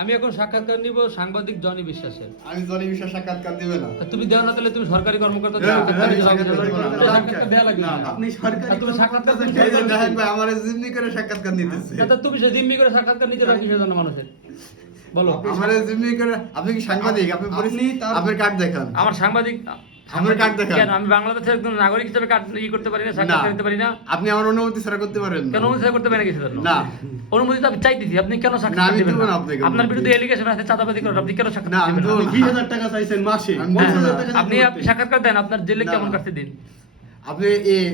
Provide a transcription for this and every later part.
আমি এখন সাক্ষাৎকার নিব সাংবাদিক জনি বিশ্বাসের। আমি জনি বিশ্বাস সাক্ষাৎকার দিবে না। তা তুমি দেও না, তাহলে তুমি সরকারি কর্মকর্তা হ্যাঁ, সাক্ষাৎকার দিতে হবে। সাক্ষাৎকার দেব না। সাক্ষাৎকার দেয়া লাগবে না। আপনি সরকারি আর তুমি সাক্ষাৎকার দিতে এই যে দেখেন ভাই আমার জিম্মি করে সাক্ষাৎকার নিতেছে। তা তুমি সে জিম্মি করে সাক্ষাৎকার নিতে পারো কিসের জন্য মানুষের? বলো। আমার জিম্মি করে আপনি কি সাংবাদিক? আপনি আপনার কার্ড দেখান। আমার সাংবাদিক আমার কার্ড দেখান। কেন আমি বাংলাদেশের একজন নাগরিক হিসেবে কার্ড করতে পারি না, সাক্ষাৎকার নিতে পারি না? আপনি আমার অনুমতি ছাড়া করতে পারেন না। কেন অনুমতি করতে পারি না কিসের জন্য? না। অনুমতি তো আমি চাইতেছি, আপনি কেন না, সাক্ষাৎকার আমি দিবেন দেব না না? আপনাকে আপনার অনুমতি। বিরুদ্ধে এলিগেশন আছে চাঁদাবাজি করার, আপনি কেন না, সাক্ষাৎকার আমি দিবেন দেব না? না। 20,000 টাকা চাইছেন মাসে, আমি 50,000 টাকা আপনি দিতে আপনি হবে। সাক্ষাৎকার দেন, আপনার জেলে না। কেমন কাটতে দিন? আপনি এই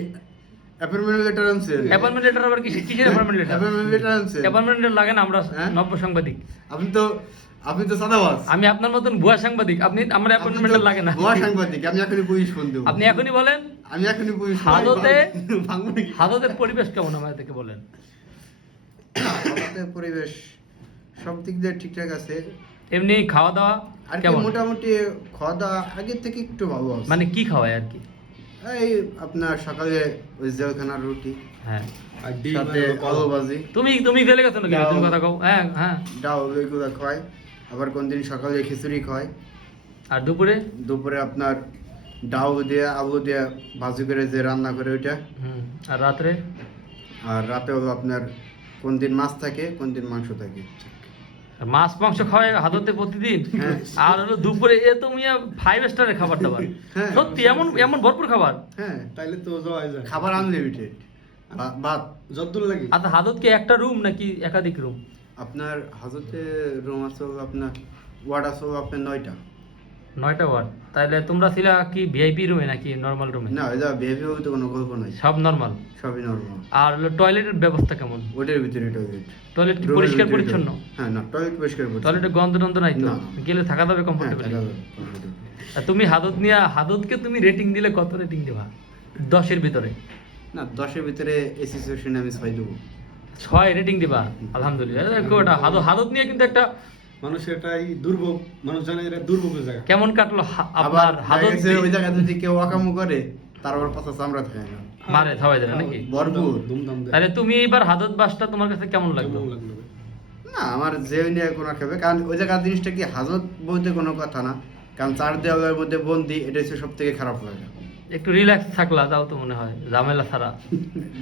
অ্যাপয়েন্টমেন্ট লেটার আনছেন? অ্যাপয়েন্টমেন্ট লেটার আবার কিসের অ্যাপয়েন্টমেন্ট লেটার? অ্যাপয়েন্টমেন্ট লেটার আনছেন? অ্যাপয়েন্টমেন্ট লেটার লাগে না, আমরা হ্যাঁ? নব্য সাংবাদিক। আপনি তো সাদাবাজ। আমি আপনার মতন ভুয়া সাংবাদিক, আপনি আমার অ্যাপয়েন্টমেন্ট লেটার লাগে না। ভুয়া সাংবাদিক। আমি এখনই পুলিশ ফোন দেব। আপনি এখনই বলেন আমি এখনই পুলিশ ফোন দেব। হাদতের পরিবেশ কেমন আমার থেকে বলেন। আমাদের পরিবেশ সব দিক দিয়ে ঠিকঠাক আছে। এমনি খাওয়া দাওয়া আর কি কেমন? মোটামুটি খাওয়া দাওয়া আগের থেকে একটু ভালো আছে। মানে কি খাওয়ায় আর কি? এই আপনার সকালে ওই জেলখানার রুটি হ্যাঁ, আর ডিম সাথে আর আলু ভাজি, তুমি ফেলে গেছো নাকি? তুমি কথা কও। হ্যাঁ হ্যাঁ। ডাল এগুলো খায়। আবার কোনদিন সকালে খিচুড়ি খায়। আর দুপুরে? দুপুরে আপনার ডাল দিয়ে আলু দিয়ে ভাজি করে যে রান্না করে ওইটা। আর রাত্রে? আর রাতে হলো আপনার কোনদিন মাছ থাকে কোনদিন মাংস থাকে। আর মাছ মাংস খাওয়ায় হাদতে প্রতিদিন? হ্যাঁ। আর হলো দুপুরে এ তো মিয়া 5 স্টারের খাবার দাবার। হ্যাঁ। সত্যি এমন এমন ভরপুর খাবার? হ্যাঁ, তাইলে তো যাওয়া যায়। খাবার আনলিমিটেড। ভাত যতদূর লাগে। আচ্ছা, হাদত কি একটা রুম নাকি একাধিক রুম? আপনার হাজতে রুম আছে হলো আপনার ওয়ার্ড আছে হলো আপনার 9টা। 9টা ওয়ার্ড। তাহলে তোমরা ছিলা কি ভিআইপি রুমে নাকি নরমাল রুমে? না এটা ভেবে তো কোনো গল্প নাই, সব নরমাল। সবই নর্মাল। আর হলো টয়লেটের ব্যবস্থা কেমন? ওটার ভিতরে টয়লেট। টয়লেট কি পরিষ্কার পরিচ্ছন্ন? হ্যাঁ, না টয়লেট পরিষ্কার পরিচ্ছন্ন। টয়লেটে গন্ধ টন্ধ নাই তো? না। গেলে থাকা যাবে হ্যাঁ, কমফোর্টেবল? থাকা যাবে, comfortable। আর তুমি হাদতকে তুমি রেটিং দিলে কত রেটিং দেবা 10 এর ভিতরে? না 10-এর ভিতরে এসি সেকশনে আমি 6 দেবো। 6 রেটিং দিবা? আলহামদুলিল্লাহ। ওটা হাদত নিয়ে কিন্তু একটা মানুষের এটাই দুর্ভোগ, মানুষ জানে এটা দুর্ভোগের জায়গা। কেমন কাটলো আবার আপনার হাদত? ওই জায়গা যদি কেউ অকামু করে তার আবার পাশা চামড়া থাকে না। মারে সবাই জানে নাকি? ভরপুর। ধুমধাম দেয়। তাহলে তুমি এইবার হাদত বাসটা তোমার কাছে কেমন লাগলো? কেমন লাগলো? না আমার যে নিয়ে কোনো খাবে, কারণ ওই জায়গার জিনিসটা কি হাজত বলতে কোনো কথা না, কারণ 4 দেওয়ালের মধ্যে বন্দি, এটা হচ্ছে সব থেকে খারাপ লাগে। একটু রিল্যাক্স থাকলা তাও তো মনে হয়, ঝামেলা ছাড়া।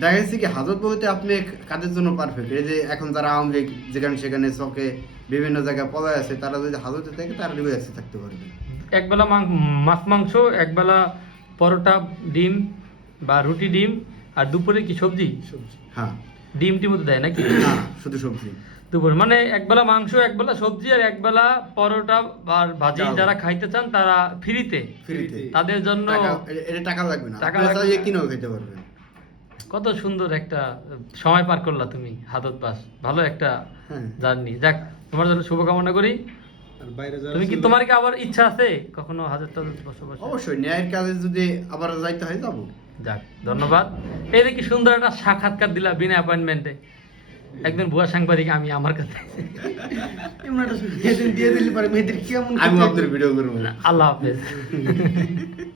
দেখা যাচ্ছে কি হাজত বলতে আপনি কাদের জন্য পারফেক্ট। এই যে এখন যারা আওয়ামী লীগ যেখানে সেখানে চকে বিভিন্ন জায়গায় পলায় আছে, তারা যদি হাজতে থাকে তারা রিল্যাক্সে থাকতে পারবে। একবেলা মাছ মাংস, একবেলা পরোটা ডিম বা রুটি ডিম, আর দুপুরে কি সবজি? সবজি। হ্যাঁ, ডিম টিমও তো দেয় নাকি না শুধু সবজি। দুপুরে? মানে একবেলা মাংস, একবেলা সবজি, আর একবেলা পরোটা আর ভাজি। ডাল। যারা খাইতে চান তারা ফ্রিতে, ফ্রিতে। তাদের জন্য এটা টাকা লাগবে না, টাকা আপনি লাগবে চাইলে না। কিনেও খেতে পারবেন। কত সুন্দর একটা সময় পার করলা তুমি হাদত বাস। ভালো একটা হ্যাঁ। জার্নি। যাক, তোমার জন্য শুভকামনা করি। আর বাইরে যারা তুমি কি, ছিল- তোমার কি আবার ইচ্ছা আছে কখনো হাজার টাজার বসবাস? অবশ্যই ন্যায়ের কাজে যদি আবার যাইতে হয় যাবো। যাক, ধন্যবাদ। এই যে কি সুন্দর একটা সাক্ষাৎকার দিলা বিনা অ্যাপয়েন্টমেন্টে। একজন ভুয়া সাংবাদিক আমি আমার কাছে। এমন একটা মেয়েদের দিয়ে দিলে পারে, মেয়েদের কেমন আমি আপনার ভিডিও করবো। আল্লাহ হাফেজ।